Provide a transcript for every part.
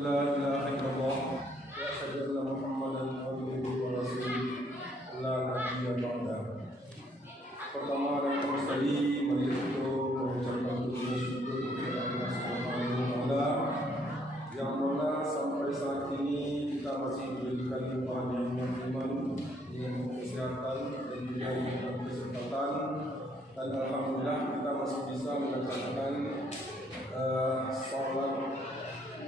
La ilaha illallah wa asyhadu anna Muhammadan abduhu wa rasuluh la nabiyya ba'da. Pertama dan sekali mari kita mengucapkan syukur kepada Allah Subhanahu wa taala yang mana sampai saat ini kita masih diberikan limpahan iman, yang kesehatan dan juga diberikan kesempatan, dan alhamdulillah kita masih bisa melaksanakan sholat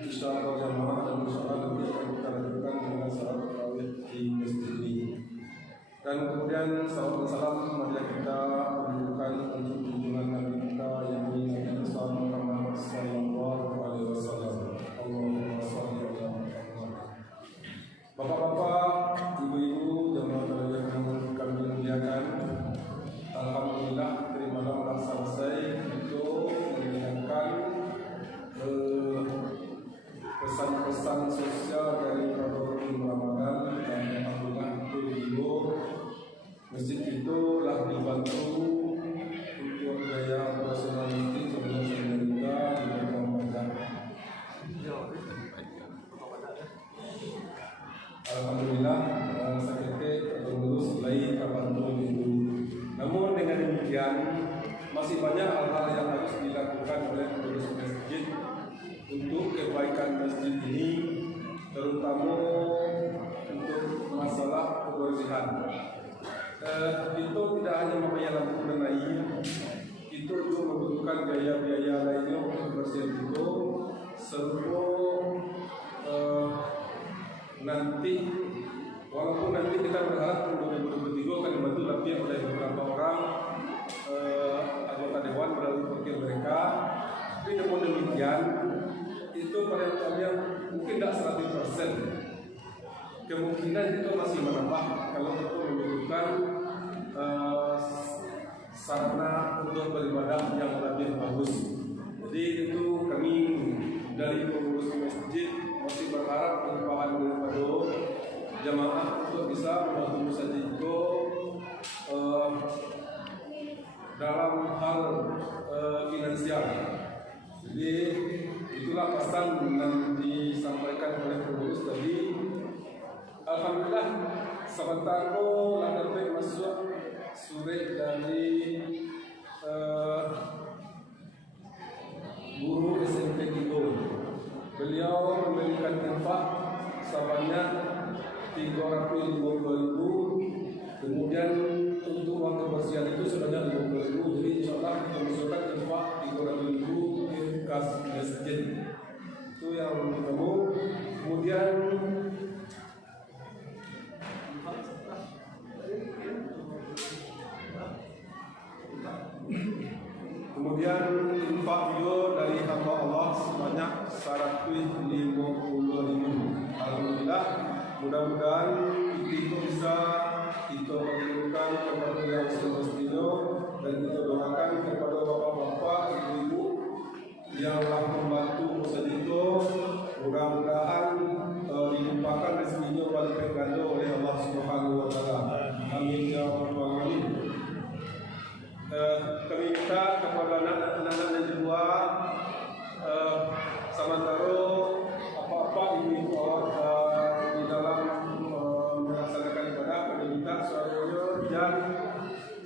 isya berjamaah dan insyaallah nanti akan kita lanjutkan dengan salat tarawih di masjid ini. Dan kemudian salam dan salam marilah kita menunjukkan untuk junjungan Nabi kita yang Nabi besar Muhammad sallallahu alaihi wasallam. Allahumma shalli ala Muhammad. Bapak-bapak, ibu-ibu, jamaah tarawih yang kami muliakan, alhamdulillah terimalah telah selesai untuk mendengarkan pesan-pesan sosial dari bulan Ramadan, dan alhamdulillah itu dulu masjid itu telah dibantu untuk biaya operasional masjid sebelum juga di Ramadan. Alhamdulillah sakit dulu mulai terbantu dulu. Namun dengan demikian masih banyak hal-hal yang harus dilakukan oleh pengurus masjid untuk kebaikan masjid ini, terutama untuk masalah kebersihan. Itu tidak hanya membayar lampu dan air, itu juga membutuhkan biaya-biaya lainnya untuk kebersihan itu, serta nanti walaupun nanti kita berharap untuk 2023 akan dibantu lebih oleh beberapa orang anggota dewan melalui wakil mereka, tapi namun demikian itu pada yang mungkin tidak 100%, kemungkinan itu masih menambah kalau itu membutuhkan sarana untuk beribadah yang lebih bagus. Jadi itu kami dari pengurus masjid masih berharap limpahan daripada jamaah untuk bisa membantu masjid itu dalam hal finansial. Jadi itulah pesan yang disampaikan oleh pengurus tadi. Alhamdulillah sebentar itu dapat masuk surat dari guru SMP Tigo. Beliau memberikan infak sebanyak 350.000, kemudian untuk uang kebersihan itu sebanyak 50.000. Jadi insyaallah kita masukkan infak 300.000 ke kas masjid. Itu yang pertama. Kemudian infak juga dari hamba Allah sebanyak 150.000. Alhamdulillah, mudah-mudahan itu bisa kita berikan kepada yang semestinya, dan kita doakan kepada bapak-bapak, ibu-ibu yang telah membantu usaha itu, mudah-mudahan dilimpahkan rezekinya berlipat ganda oleh Allah Subhanahu wa taala. Amin ya rabbal alamin. Kami minta kepada anak-anak yang di luar, sementara apa-apa ibu di dalam melaksanakan ibadah, kami minta suaranya jangan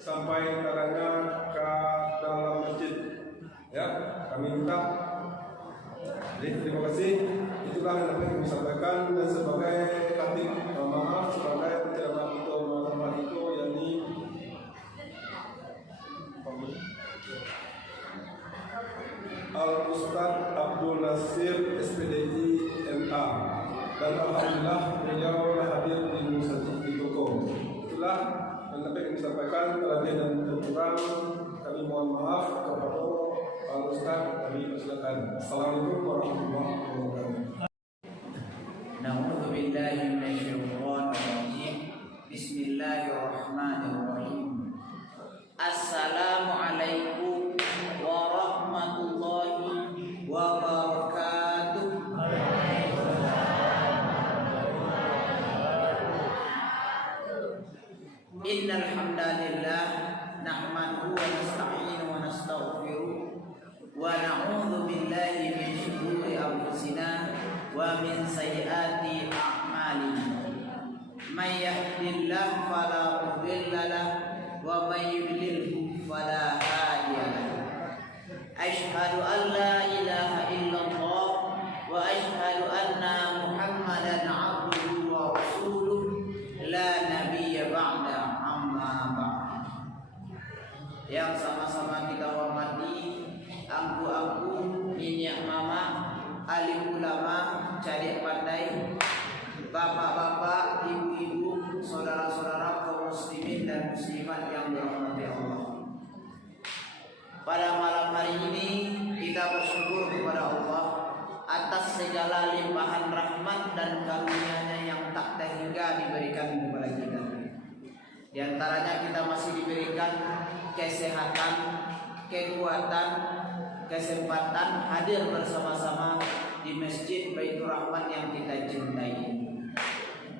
sampai terdengar ke dalam masjid. Ya, kami minta. Jadi terima kasih. Itulah yang dapat kami sampaikan, dan sebagai khatib maaf sebagai penceramah kita malam itu, yakni Al-Ustaz Abdul Nasir SPDI MA, dan alhamdulillah beliau hadir di Masjid Toko. Itulah yang dapat kami sampaikan. Kelebihan dan kekurangan kami mohon maaf kepada Al-Ustaz. Kami persilakan. Assalamualaikum warahmatullahi wabarakatuh. Na'udzu billahi minasyaitonir rajim. Bismillahirrahmanirrahim. Assalamualaikum warahmatullahi wabarakatuh. Innal hamdalillah nahmaduhu wa nasta'inuhu wa nastaghfiruh wa na'udzu billahi min shururi anfusina ومن سيئات أعمالنا من يهد الله فلا مضل له ومن يضلل فلا هادي له أشهد أن لا إله إلا الله وأشهد أن محمدا عبده ورسوله لا نبي بعد أما بعد. Yang sama-sama kita hormati angku-angku, minyak mama, alim ulama, cari pandai, bapak-bapak, ibu-ibu, saudara-saudara kaum muslimin dan muslimat yang dirahmati Allah. Pada malam hari ini kita bersyukur kepada Allah atas segala limpahan rahmat dan karunia-Nya yang tak terhingga diberikan kepada kita. Di antaranya kita masih diberikan kesehatan, kekuatan, kesempatan hadir bersama-sama di Masjid Baitur Rahman yang kita cintai.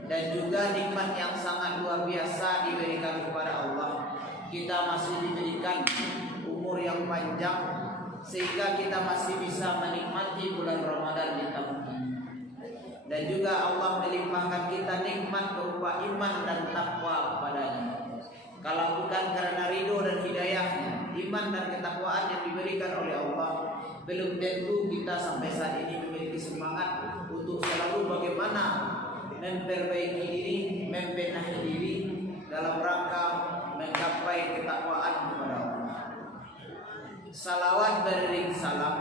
Dan juga nikmat yang sangat luar biasa diberikan kepada Allah. Kita masih diberikan umur yang panjang sehingga kita masih bisa menikmati bulan Ramadan di tahun ini. Dan juga Allah melimpahkan kita nikmat berupa iman dan takwa kepadanya. Kalau bukan karena ridho dan hidayahnya, iman dan ketakwaan yang diberikan oleh Allah, belum tentu kita sampai saat ini memiliki semangat untuk selalu bagaimana memperbaiki diri, membenahi diri dalam rangka menggapai ketakwaan kepada Allah. Salawat beriring salam,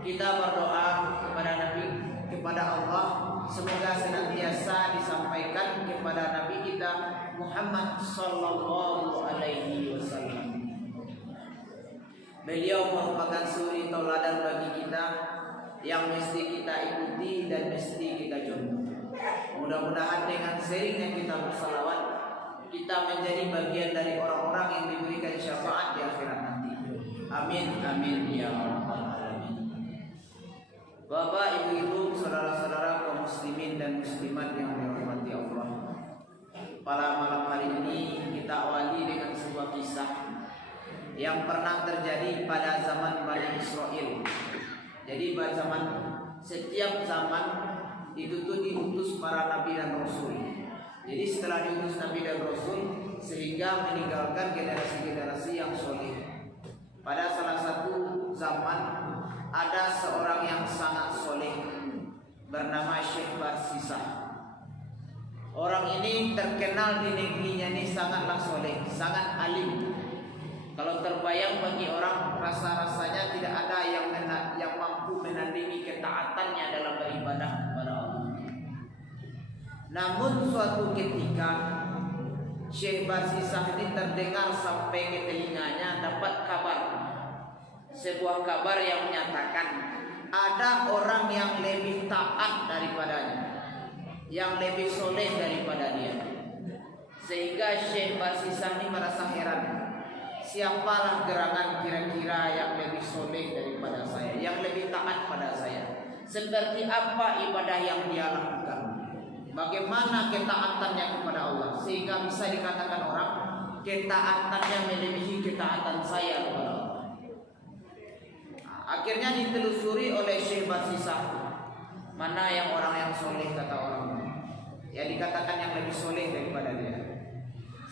kita berdoa kepada Nabi, kepada Allah, semoga senantiasa disampaikan kepada Nabi kita Muhammad sallallahu alaihi wasallam. Beliau merupakan suri tauladan bagi kita yang mesti kita ikuti dan mesti kita contoh. Mudah-mudahan dengan seringnya kita bersalawat, kita menjadi bagian dari orang-orang yang diberikan syafaat di akhirat nanti. Amin amin ya rabbal alamin. Bapak, ibu-ibu, saudara-saudara kaum muslimin dan muslimat yang dirahmati Allah. Pada malam hari ini kita awali dengan sebuah kisah yang pernah terjadi pada zaman Bani Israel. Jadi pada setiap zaman itu tuh diutus para nabi dan rasul. Jadi setelah diutus nabi dan rasul, sehingga meninggalkan generasi-generasi yang soleh. Pada salah satu zaman ada seorang yang sangat soleh bernama Syekh Barsisah. Orang ini terkenal di negerinya ini sangatlah soleh, sangat alim. Kalau terbayang bagi orang, rasa-rasanya tidak ada yang mampu menandingi ketaatannya dalam beribadah kepada Allah. Namun suatu ketika Syekh Barsisah ini terdengar sampai ke telinganya dapat kabar, sebuah kabar yang menyatakan ada orang yang lebih taat daripadanya, yang lebih soleh daripada dia. Sehingga Syekh Barsisah ini merasa heran, siapalah gerangan kira-kira yang lebih soleh daripada saya, yang lebih taat pada saya? Seperti apa ibadah yang dia lakukan? Bagaimana ketaatannya kepada Allah sehingga bisa dikatakan orang ketaatannya melebihi ketaatan saya kepada Allah? Akhirnya ditelusuri oleh Syekh Barsisah, mana yang orang yang soleh kata orang, ya dikatakan yang lebih soleh daripada dia.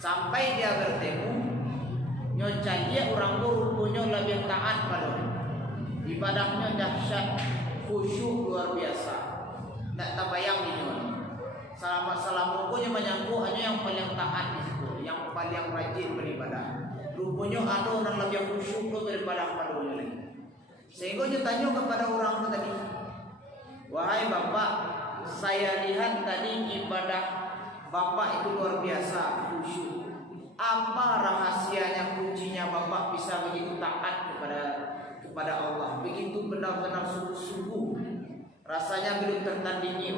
Sampai dia bertemu, nyonya dia orang itu rupanya lebih taat pada dia. Ibadahnya dahsyat, khusyuk luar biasa. Tak terbayang ini orang. Salam rupanya menyangkut hanya yang paling taat di situ, yang paling rajin beribadah. Rupanya ada orang lebih khusyuk beribadah pada dia. Sehingga dia tanya kepada orang itu tadi, wahai bapak, saya lihat tadi ibadah bapak itu luar biasa khusyuk. Apa rahasianya, kuncinya bapak bisa begitu taat kepada Allah, begitu benar-benar sungguh-sungguh? Rasanya belum tertandingi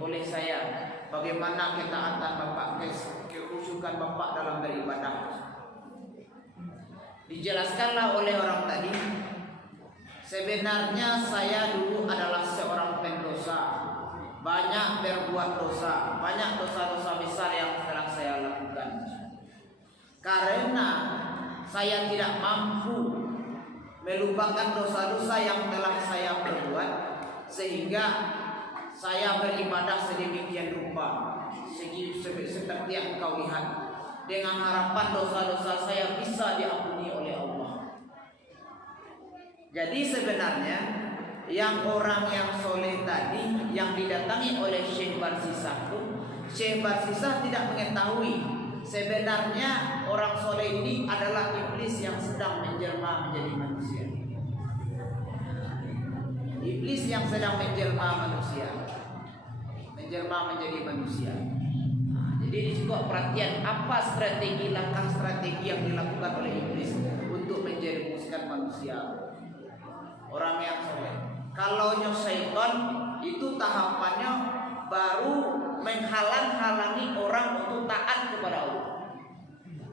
oleh saya. Bagaimana ketaatan bapak, kekhusyukan bapak dalam beribadah? Dijelaskanlah oleh orang tadi, sebenarnya saya dulu adalah seorang pendosa, banyak berbuat dosa, banyak dosa-dosa besar yang telah saya lakukan. Karena saya tidak mampu melupakan dosa-dosa yang telah saya perbuat, sehingga saya beribadah sedemikian rupa seperti yang engkau lihat, dengan harapan dosa-dosa saya bisa diampuni oleh Allah. Jadi sebenarnya yang orang yang soleh tadi yang didatangi oleh Syekh Barsisah pun, Syekh Barsisah tidak mengetahui sebenarnya orang soleh ini adalah iblis yang sedang menjelma menjadi manusia. Iblis yang sedang menjelma manusia, menjelma menjadi manusia. Jadi di situ perhatian apa langkah strategi yang dilakukan oleh iblis untuk menjerumuskan manusia, orang yang soleh. Kalau syaitan itu tahapannya baru menghalang-halangi orang untuk taat kepada Allah.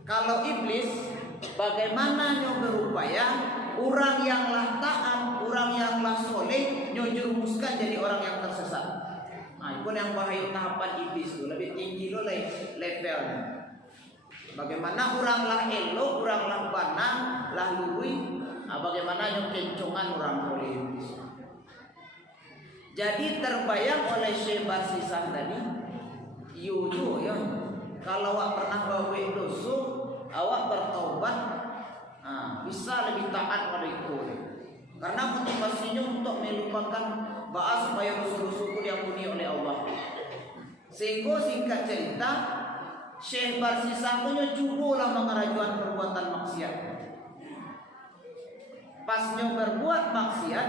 Kalau iblis bagaimana berupaya orang yang lah taat, orang yang lah soleh nyojurumuskan jadi orang yang tersesat. Nah, itu yang bahaya tahapan iblis itu lebih tinggi loh levelnya. Bagaimana orang lah elok, orang lah banang, lah luwi, bagaimana yang kencongan orang oleh iblis. Jadi terbayang oleh Syekh Barsisah tadi, yuyu ya, kalau awak pernah bawa dosa, awak bertaubat, bisa lebih taat pada itu. Karena motivasinya untuk melupakan bahas supaya dosa-dosaku diampuni oleh Allah. Sehingga singkat cerita, Syekh Barsisah punya cubalah mengerajuan perbuatan maksiat. Pasnya berbuat maksiat,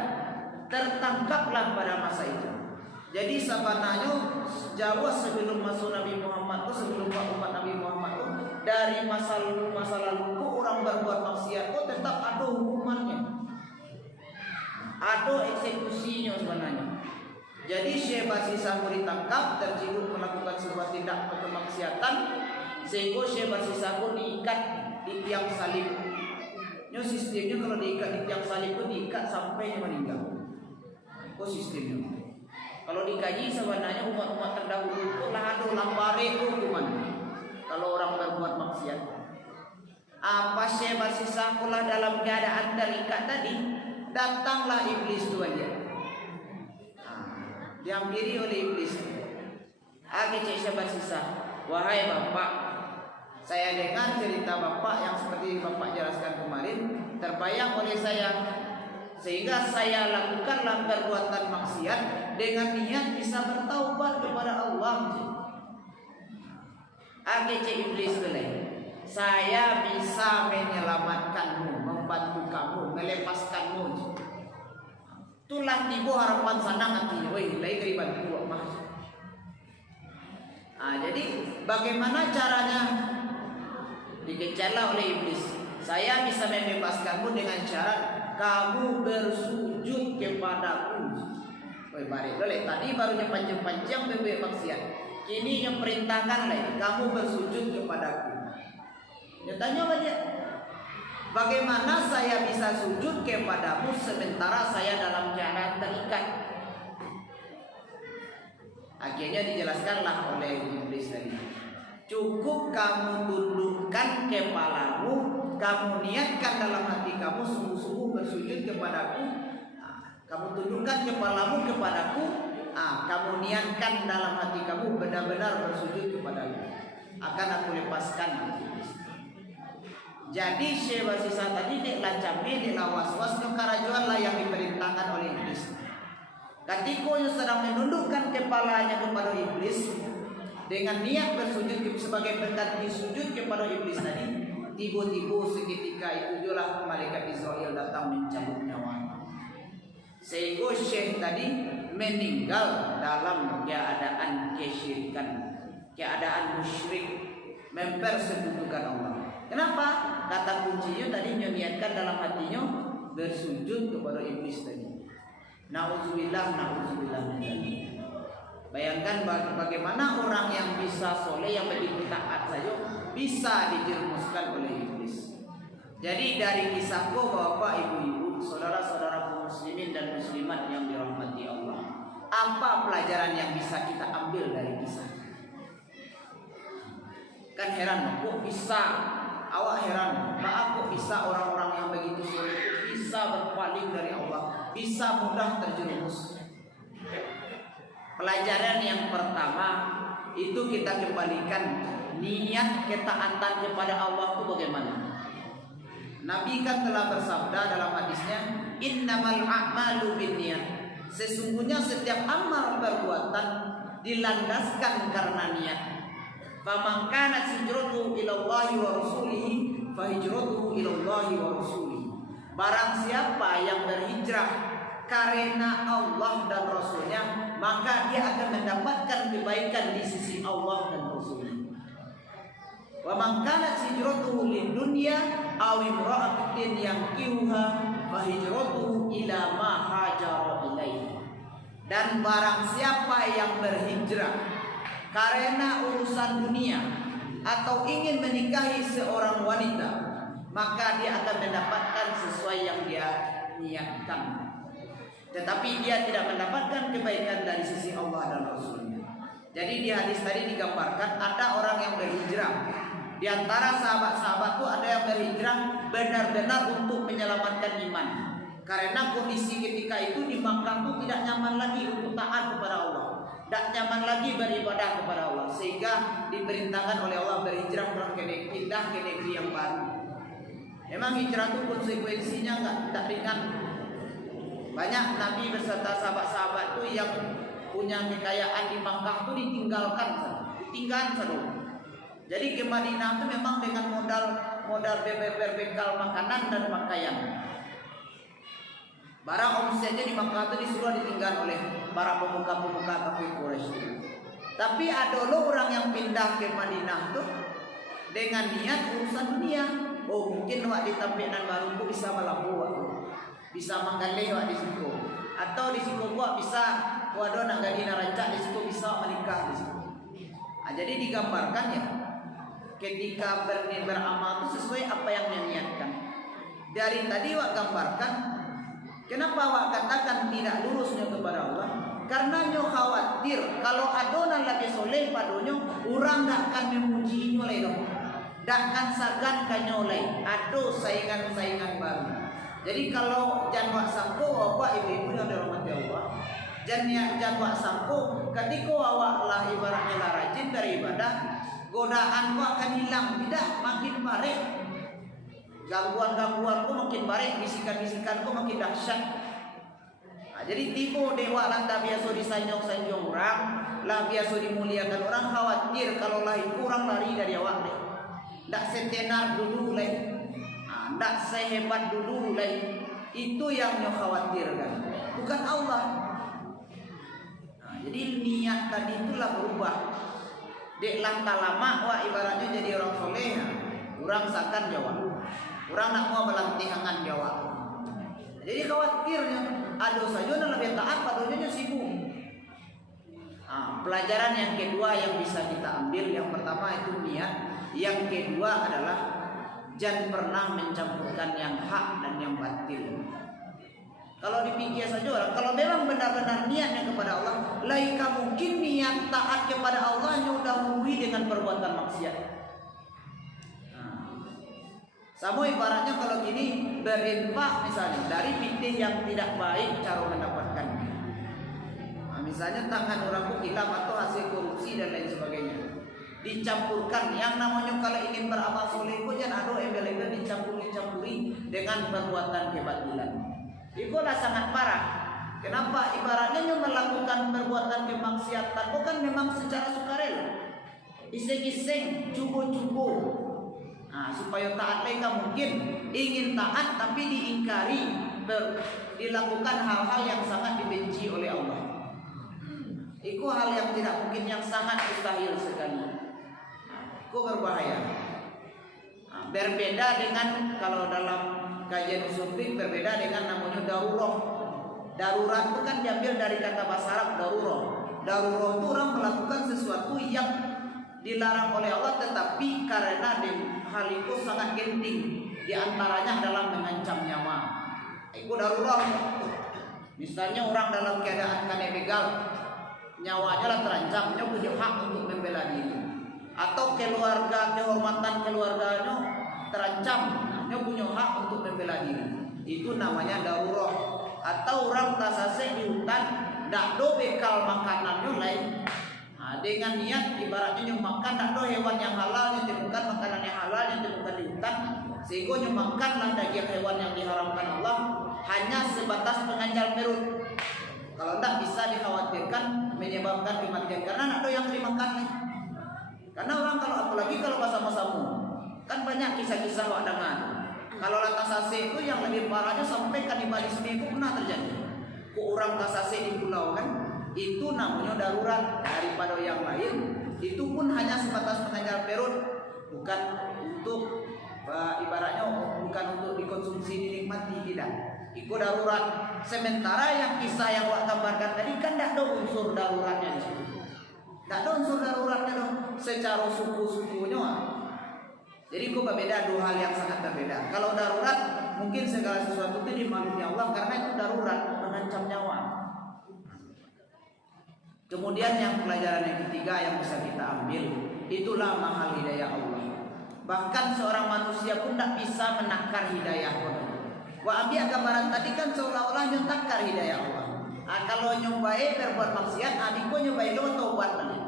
tertangkaplah pada masa itu. Jadi sebenarnya jauh sebelum masuk Nabi Muhammad itu, sebelum umat Nabi Muhammad itu, dari masa lalu orang berbuat maksiat itu tetap ada hukumannya, ada eksekusinya sebenarnya. Jadi Syekh Barsisah ditangkap, terciduk melakukan sebuah tindak kemaksiatan, sehingga Syekh Barsisah diikat di tiang salib. Sistemnya kalau diikat di tiang salib itu diikat sampai meninggal. Sistemnya. Kalau dikaji sebenarnya umat-umat terdahulu itu lah ada lambare hukuman kalau orang berbuat maksiat. Apa Syekh Barsisah pula dalam keadaan terikat tadi, datanglah iblis itu aja. Dihampiri oleh iblis. Syekh Barsisah, wahai bapak, saya dengar cerita bapak yang seperti bapak jelaskan kemarin, terbayang oleh saya. Sehingga saya lakukanlah perbuatan maksiat dengan niat bisa bertaubat kepada Allah. Iblis boleh. Saya bisa menyelamatkanmu, membantu kamu, melepaskanmu. Itulah tiba harapan sanang hatinya. Woi, lagi keriban buat mah. Jadi bagaimana caranya? Dikejarlah oleh iblis. Saya bisa membebaskanmu dengan syarat kamu bersujud kepadaku. Balik boleh. Tadi barunya panjang-panjang bebek maksiat. Kini yang perintahkan lagi, kamu bersujud kepadaku. Dia tanya dia, bagaimana saya bisa sujud kepadamu sementara saya dalam keadaan terikat? Akhirnya dijelaskanlah oleh iblis tadi. Cukup kamu tundukkan kepalamu, kamu niatkan dalam hati kamu sungguh-sungguh bersujud kepadaku. Kamu tundukkan kepalamu kepadaku, kamu niatkan dalam hati kamu benar-benar bersujud kepadaku, akan aku lepaskan. Jadi Syekh Barsisah tadi diklah cami, diklah was-was, karajuan lah yang diperintahkan oleh iblis. Ketika yang sedang menundukkan kepalanya kepada iblis dengan niat bersujud sebagai berkat sujud kepada iblis tadi, tiba-tiba seketika itu jualah malaikat Israel datang mencabut nyawa. Sehingga Syekh tadi meninggal dalam keadaan kesyirikan, keadaan musyrik, mempersekutukan Allah. Kenapa? Kata kuncinya tadi niatkan dalam hatinya bersujud kepada iblis tadi. Nauzubillah, nauzubillah. Bayangkan bagaimana orang yang bisa soleh, yang begitu taat saja bisa dijerumuskan oleh iblis. Jadi dari kisahku bapak ibu-ibu, saudara-saudara muslimin dan muslimat yang dirahmati Allah, apa pelajaran yang bisa kita ambil dari kisah? Kan heran, kok bisa? Awak heran, kok bisa orang-orang yang begitu soleh bisa berpaling dari Allah, bisa mudah terjerumus. Pelajaran yang pertama itu kita kembalikan niat ketaatan kepada Allah itu bagaimana. Nabi kan telah bersabda dalam hadisnya, innamal a'malu binniyat. Sesungguhnya setiap amal perbuatan dilandaskan karena niat. Faman kanat hijratuhu ila Allahi wa rasulihi fa hijratuhu ila Allahi wa rasulihi. Barang siapa yang berhijrah karena Allah dan Rasulnya, maka dia akan mendapatkan kebaikan di sisi Allah dan Rasulnya. Wa man kanat hijratuhu lidunya aw imra'atin yankihuha fa hijratuhu ila ma hajara ilaihi. Dan barang siapa yang berhijrah karena urusan dunia atau ingin menikahi seorang wanita, maka dia akan mendapatkan sesuai yang dia niatkan. Tetapi dia tidak mendapatkan kebaikan dari sisi Allah dan Rasulnya. Jadi di hadis tadi digambarkan ada orang yang berhijrah. Di antara sahabat-sahabat itu ada yang berhijrah benar-benar untuk menyelamatkan iman. Karena kondisi ketika itu di Makkah itu tidak nyaman lagi untuk taat kepada Allah, tidak nyaman lagi beribadah kepada Allah, sehingga diperintahkan oleh Allah berhijrah pindah ke negeri yang baru. Memang hijrah itu konsekuensinya tidak ringan. Banyak Nabi beserta sahabat-sahabat itu yang punya kekayaan di Makkah itu ditinggalkan saja. Jadi ke Madinah itu memang dengan modal berbekal makanan dan pakaian. Barang omset aja di Makkah itu disuruh ditinggal oleh para pemuka-pemuka kafir Quraisy. Tapi ada loh orang yang pindah ke Madinah tuh dengan niat urusan dunia. Oh mungkin wak di Tampinan Baru itu bisa melabuh, bisa menggali wak di situ, atau di situ wak bisa waduh nak gadina rancak di situ bisa menikah di situ. Nah, jadi digambarkan ya, ketika beramal itu sesuai apa yang niatkan. Dari tadi wak gambarkan, kenapa wak katakan tidak lurusnya kepada Allah? Karena nyo khawatir kalau adonan lagi soleh padonyo, orang tak akan memuji nyo lagi dong. Tak akan sagan kanyolai, aduh saingan-saingan baru. Jadi kalau jangan sangko awak ibu-ibu yang dirahmati Allah, jangan sangko ketika awak lah ibaratnya rajin dari ibadah, godaan ku akan hilang, tidak, makin baik. Gangguan-gangguan ku makin baik, bisikan-bisikan ku makin dahsyat. Nah, jadi tipu dewa lantas biasa disanjung-sanjung orang, lah biasa dimuliakan orang, khawatir kalau lah itu orang lari dari awak deh. Tak setenar dulu lagi, tak sehebat dulu lagi. Itu yang nyo khawatirkan, bukan Allah. Nah, jadi niat tadi itulah berubah. Dek langkah lama, wah ibaratnya jadi orang soleh, orang sakan jawab, orang nak mau belantihangan jawab. Jadi khawatirnya, aduh saja nak lebih taat, padonya sibuk. Nah, pelajaran yang kedua yang bisa kita ambil, yang pertama itu niat. Yang kedua adalah jangan pernah mencampurkan yang hak dan yang batil. Kalau dipikir saja orang, kalau memang benar-benar niatnya kepada Allah, laika mungkin niat taat kepada Allah dahului dengan perbuatan maksiat. Sama ibaratnya kalau gini berinfak misalnya dari pindah yang tidak baik cara mendapatkannya. Nah, misalnya tangan orang itu hilang atau hasil korupsi dan lain sebagainya. Dicampurkan yang namanya kalau ingin beramal soleh itu jangan ada embel-embel dicampuri dengan perbuatan kebatilan. Itulah sangat parah. Kenapa? Ibaratnya yang melakukan perbuatan kemaksiatan bukan memang secara sukarela, iseng-iseng, cubu-cubu. Nah, supaya taat mereka mungkin ingin taat tapi diingkari, dilakukan hal-hal yang sangat dibenci oleh Allah. Itu hal yang tidak mungkin, yang sangat mustahil sekali. Itu berbahaya. Nah, berbeda dengan kalau dalam kajian usul fiqh, berbeda dengan namanya darurat. Darurat itu kan diambil dari kata bahasa Arab darurat. Darurat itu orang melakukan sesuatu yang dilarang oleh Allah, tetapi karena hal itu sangat genting, di antaranya adalah mengancam nyawa. Itu darurat. Misalnya orang dalam keadaan kena begal, nyawanya lah terancam, dia punya hak untuk membela diri. Atau keluarga, kehormatan keluarganya terancam, dia punya hak untuk membela diri. Itu namanya darurat. Atau orang tasaseh di hutan, ndak do bekal makanannya lain. Dengan niat ibaratnya nyu makan ndak do hewan yang halal, yang ditemukan makanan yang halal yang ditemukan di hutan, sehingga nyu makanlah daging hewan yang diharamkan Allah hanya sebatas penganjal perut. Kalau ndak bisa dikhawatirkan menyebabkan kematian karena ndak do yang dimakan. Karena orang kalau apalagi kalau bersama-sama kan banyak kisah-kisah wak dengan. Kalau kasase itu yang lebih parahnya sampai kanibalisme itu pernah terjadi. Ku orang kasase di pulau kan, itu namanya darurat daripada yang lain. Itu pun hanya sebatas penganjal perut, bukan untuk ibaratnya bukan untuk dikonsumsi dinikmati, tidak. Itu darurat. Sementara yang kisah yang wak gambarkan tadi kan tidak ada unsur daruratnya di situ. Tidak ada unsur daruratnya dong. Secara suku-sukunya. Jadi kok berbeda dua hal yang sangat berbeda. Kalau darurat mungkin segala sesuatu itu dimaklumi Allah karena itu darurat mengancam nyawa. Kemudian yang pelajaran yang ketiga yang bisa kita ambil, itulah mahal hidayah Allah. Bahkan seorang manusia pun tidak bisa menakar hidayah Allah. Wah, ambil gambaran tadi kan seolah-olah nyetakar hidayah Allah. Kalau nyobai berbuat maksiat, adikku nyobai lo taubat lagi.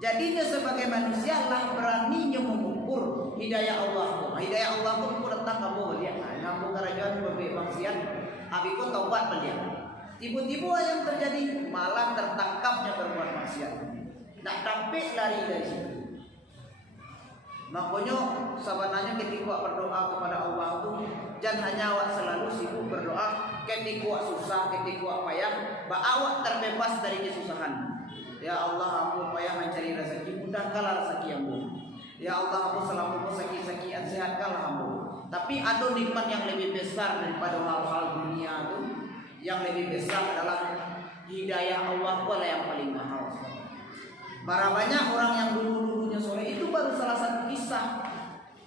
Jadinya sebagai manusia lah berani mengukur hidayah Allah. Hidayah Allah pun letak kamu lihat. Ngamu kerajaan berbuat maksiat, adikku taubat beliau. Tiba-tiba yang terjadi malah tertangkapnya berbuat maksiat. Nak sampai lari dari situ. Makanya sebenarnya ketika berdoa kepada Allah itu jangan hanya awak selalu sibuk berdoa ketika awak susah, ketika awak payah, awak terbebas dari kesusahan. Ya Allah, aku payah mencari rezeki, mudahkanlah rezeki ambu. Ya Allah, aku selama aku sakit-sakitan, sehatkanlah ambu. Tapi ada nikmat yang lebih besar daripada hal-hal dunia itu. Yang lebih besar adalah hidayah Allah lah yang paling mahal. Para banyak orang yang dulu-dulunya soleh itu baru salah satu kisah.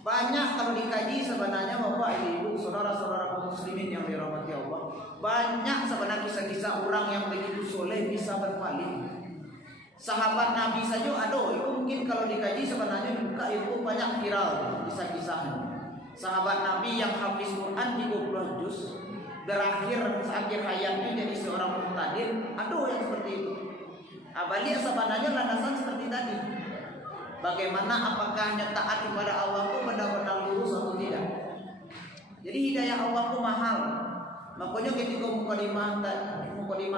Banyak kalau dikaji sebenarnya Bapak Ibu, saudara-saudara kaum muslimin yang dirahmati Allah, banyak sebenarnya kisah-kisah orang yang begitu soleh bisa berpaling. Sahabat Nabi saja ada, itu mungkin kalau dikaji sebenarnya dibuka itu banyak viral kisah-kisahnya. Sahabat Nabi yang hafiz Quran 30 juz, berakhir akhir hayatnya jadi seorang muqtadir, ada yang seperti itu. Balik sebenarnya landasan seperti tadi. Bagaimana apakah hanya taat kepada Allah itu benar-benar lurus atau tidak? Jadi hidayah Allah itu mahal. Makanya ketika mukadimah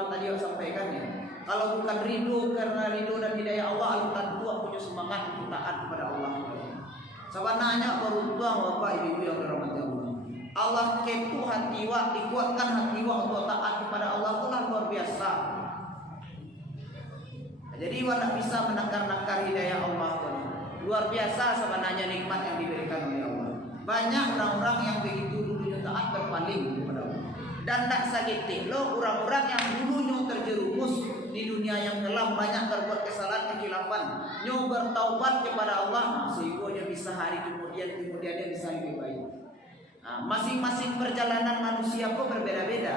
tadi yang sampaikan ya, kalau bukan ridho karena ridho dan hidayah Allah, alukan dua punya semangat untuk taat kepada Allah. Sebenarnya beruntung Bapak Ibu yang dirahmati Allah. Allah ketu hati wa, dikuatkan hati wa untuk taat kepada Allah itu luar biasa. Jadi wa tak bisa menakar-nakar hidayah Allah itu. Luar biasa sebenarnya nikmat yang diberikan oleh Allah. Banyak orang-orang yang begitu dulunya taat berpaling kepada Allah. Dan tak sakit lo orang-orang yang dulunya terjerumus di dunia yang kelam, banyak berbuat kesalahan kekhilafan, nyo bertaubat kepada Allah, sehingga dia bisa hari kemudian dia bisa lebih baik. Masing-masing perjalanan manusia kok berbeda-beda.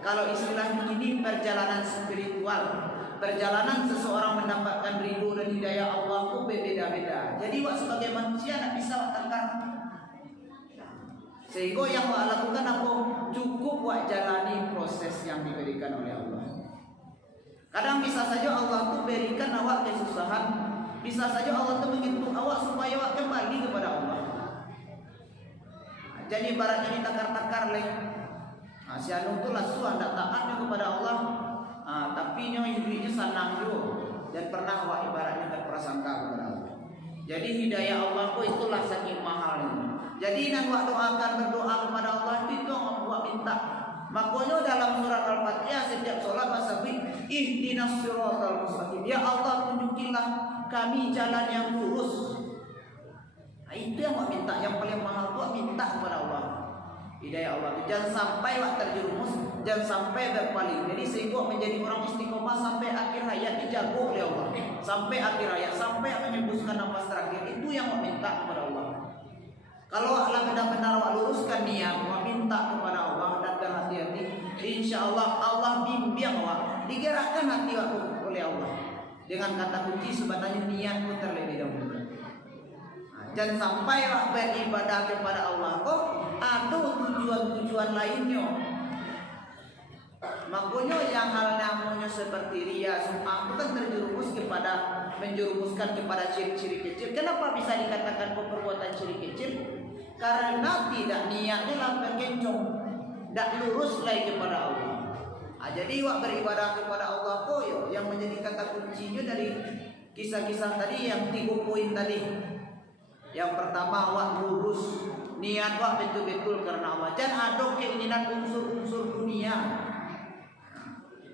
Kalau istilah ini perjalanan spiritual, perjalanan seseorang mendapatkan ridho dan hidayah Allah itu berbeda-beda. Jadi wak sebagai manusia tidak bisa wak tangkap. Sehingga yang wak lakukan apa? Cukup wak jalani proses yang diberikan oleh Allah. Kadang bisa saja Allah itu berikan awak kesusahan, bisa saja Allah itu menghitung awak supaya awak kembali kepada Allah. Jadi ibaratnya ditakar-takar leh. Si anu itu lasu anda taatnya kepada Allah. Tapi hidupnya senang juga dan pernah wah ibaratnya berprasangka kepada Allah. Jadi hidayah Allah itulah saking mahalnya. Jadi nang wak doakan berdoa kepada Allah itu wak minta. Makanya dalam surat Al-Fatihah setiap sholat masabi ihdinas siratal mustaqim. Ya Allah tunjukilah kami jalan yang lurus. Itu yang wak minta, yang paling mahal wak minta kepada Allah. Hidayah Allah. Jangan sampai wak terjerumus, jangan sampai berpaling. Jadi sehingga menjadi orang istiqomah sampai akhir hayat dijaga oleh Allah. Sampai akhir hayat, sampai menyembuskan nafas terakhir. Itu yang wak minta kepada Allah. Kalau Allah benar-benar wak luruskan niat, wak minta kepada Allah dan berhati-hati, insya Allah Allah bimbing wak, digerakkan hati wak oleh Allah. Dengan kata kunci sebenarnya niatmu terlebih dahulu. Jangan sampai wak beribadah kepada Allah kok ada tujuan-tujuan lainnya. Makanya yang hal namanya seperti ria, sum'ah itu kan menjerumuskan kepada ciri-ciri kecil. Kenapa bisa dikatakan perbuatan ciri kecil? Karena tidak niatnya lampir kencong, tidak lurus lagi kepada Allah. Jadi wak beribadah kepada Allah koyo yang menjadi kata kuncinya dari kisah-kisah tadi yang 3 poin tadi. Yang pertama wak lurus, niat wak betul-betul karena Allah. Jangan ada keinginan unsur-unsur dunia.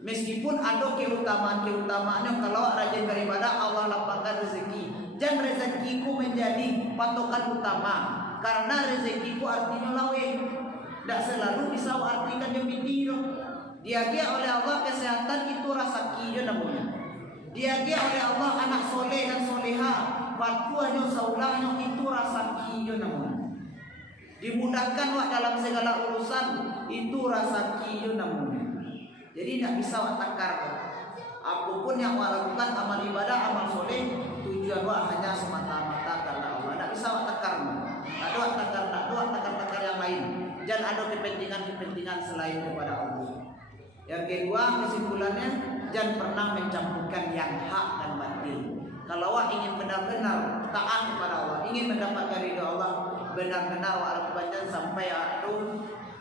Meskipun ada keutamaan-keutamaannya kalau rajin beribadah Allah lapangkan rezeki. Dan rezekiku menjadi patokan utama. Karena rezekiku artinya lawe. Tidak selalu bisa artikan yang binti. Diagia oleh Allah kesehatan itu rasa kiyo namanya. Diagia oleh Allah anak soleh dan soleha. Patuahnya saulahnya itu rasa kiyo namanya. Dimudahkan wak dalam segala urusan itu rasa kiyo namanya. Jadi tidak bisa wak takar. Apapun yang wak lakukan amal ibadah, amal soleh, tujuan wak hanya semata-mata karena Allah. Tidak bisa wak takar. Ada wak takar yang lain. Jangan ada kepentingan selain kepada Allah. Yang kedua kesimpulannya, jangan pernah mencampurkan yang hak dan batil. Kalau wak ingin benar-benar taat kepada Allah, ingin mendapatkan ridha Allah, benar-benar wak lakukan sampai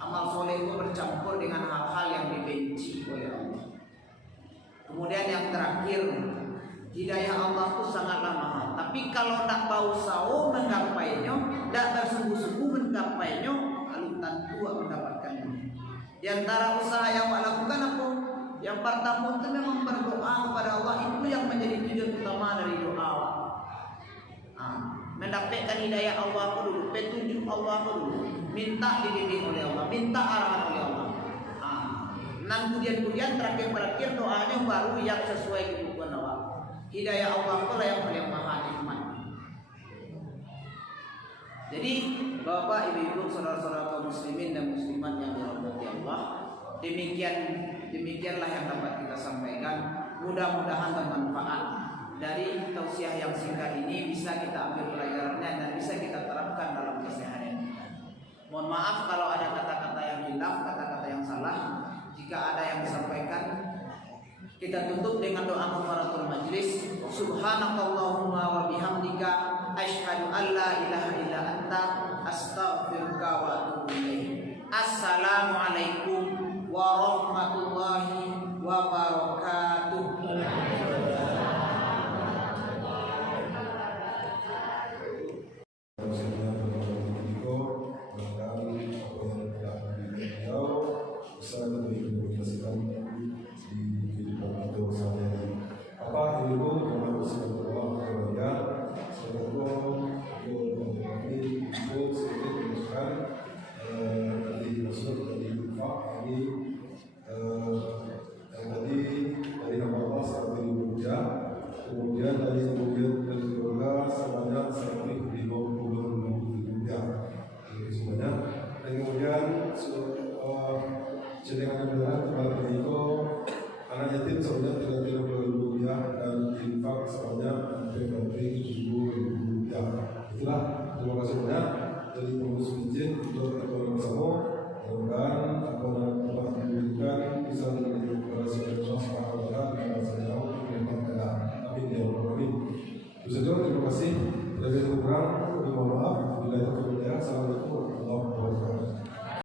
amal soleh itu bercampur dengan hal-hal yang dibenci oleh Allah. Kemudian yang terakhir, hidayah Allah itu sangatlah mahal. Tapi kalau tak bau sawo menggapainya, tak bersungguh-sungguh menggapainya, lalu tentu mendapatkannya. Di antara usaha yang lakukan apa? Yang pertama itu memang berdoa kepada Allah, itu yang menjadi tujuan utama dari doa. Mendapatkan hidayah Allah dulu, petunjuk Allah dulu, minta dididik oleh Allah, minta arahan oleh Allah. Dan kemudian terakhir doanya baru yang sesuai kebutuhan Allah. Hidayah Allah itulah yang paling maha nikmat. Jadi Bapak, Ibu, saudara-saudara kaum muslimin dan muslimat yang dirahmati Allah, demikianlah yang dapat kita sampaikan. Mudah-mudahan bermanfaat. Dari tausiah yang singkat ini bisa kita ambil pelajarannya dan bisa kita terapkan dalam keseharian. Mohon maaf kalau ada kata-kata yang hilaf, kata-kata yang salah. Jika ada yang disampaikan, kita tutup dengan doa kafaratul majlis. Subhanakallahumma wa bihamdika asyhadu an la ilaha illa anta astaghfiruka wa atubu ilaik. Assalamualaikum warahmatullahi wabarakatuh. Kemudian dari kemudian kedua sebanyak 150 rupiah sebanyak. Dan kemudian sedangkan kemudian kepada Niko anak yatim sebanyak 30 rupiah dan infak sebanyak 30.000 rupiah. Itulah, terima kasih banyak dari pengurus masjid untuk ketua bersama. Mudah-mudahan